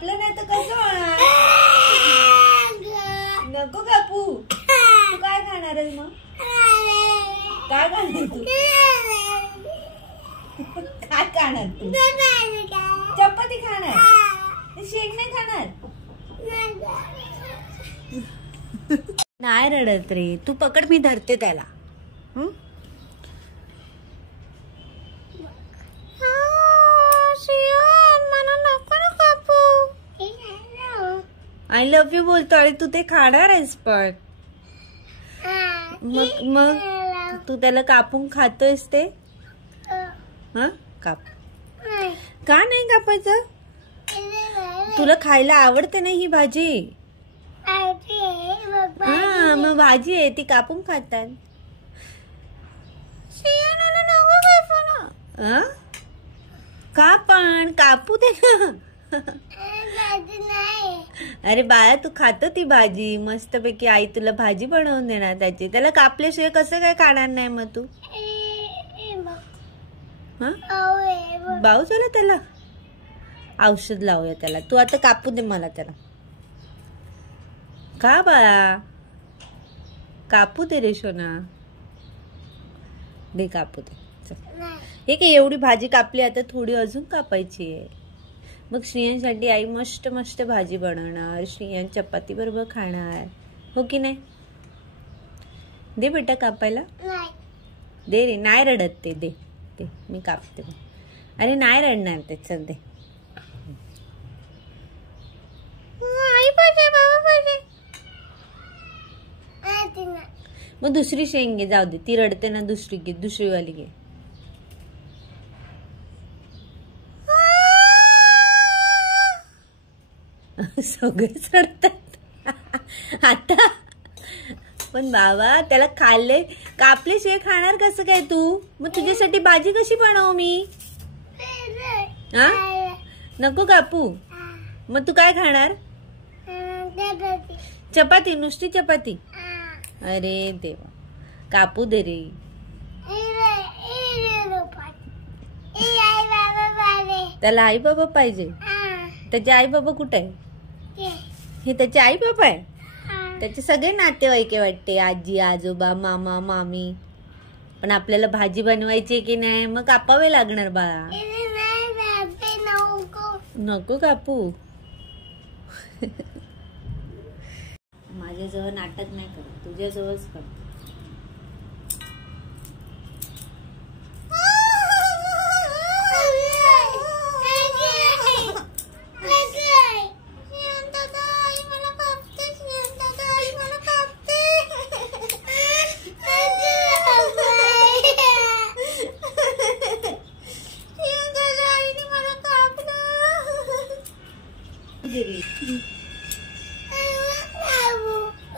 कापलं नाही तर कसं होणार? नको कापू. तू काय खाणार आहेस मग? काय खाणार तू? काय खाणार तू? चपाती खाणार? शेक नाही खाणार? नाही रडत रे. तू पकड, मी धरते त्याला. आय लव्ह यू बोलतो आणि तू ते खाणार आहेस पण. मग तू त्याला कापून खातोयस ते? काप. का नाही कापायचं? तुला खायला आवडते ना ही भाजी? मग भाजी आहे ती कापून खातात. का पण कापू दे ना. अरे बाळा, तू खातो ती भाजी मस्तपैकी. आई तुला भाजी बनवून देणार त्याची. त्याला कापल्याशिवाय कसं काय खाणार नाही मग तू? बाऊ चला त्याला औषध लावूया त्याला. तू आता कापू दे मला त्याला. का बाळा? कापू दे रे सोना. दे कापू दे. हे काय एवढी भाजी कापली, आता थोडी अजून कापायची आहे. मग श्रियांसाठी आई मस्त मस्त भाजी बनवणार. श्रियान चपाती बरोबर खाणार, हो की नाही? दे बेटा कापायला. दे रे. नाही रडत ते. दे दे, मी कापते. अरे नाही रडणार ते. चल दे. आई पाहिजे, बाबा पाहिजे. मग दुसरी शेंग घे. जाऊ दे, ती रडते ना. दुसरी घे, दुसरी वाली घे. सगळेच रडतात आता. पण बाबा त्याला खाल्ले कापल्याशिवाय खाणार कसं काय तू? मग तुझ्यासाठी भाजी कशी बनवू मी? नको कापू. मग तू काय खाणार? चपाती, नुसती चपाती. अरे देवा, कापू दे रे. त्याला आई बाबा पाहिजे. त्याचे आई बाबा कुठे आहे? हे त्याचे आई बाबा आहे. त्याचे सगळे नातेवाईक वाटते, आजी आजोबा मामा मामी. पण आपल्याला भाजी बनवायची की नाही, मग कापावे लागणार बाळा. नको कापू. माझ्याजवळ नाटक नाही करत, तुझ्याजवळच कर.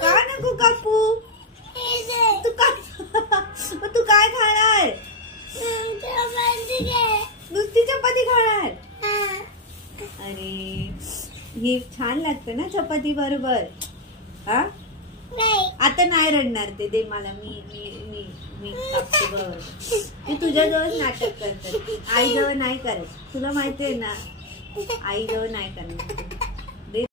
का नको कापू? तू काय खाणार? नुसती चपाती खाणार? अरे ही छान लागते ना चपाती बरोबर. आता नाही रडणार ते. दे मला. मी कापते बरोबर. ती तुझ्याजवळ नाटक करते, आईजवळ नाही करत. तुला माहितीये ना, आईजवळ नाही करणार.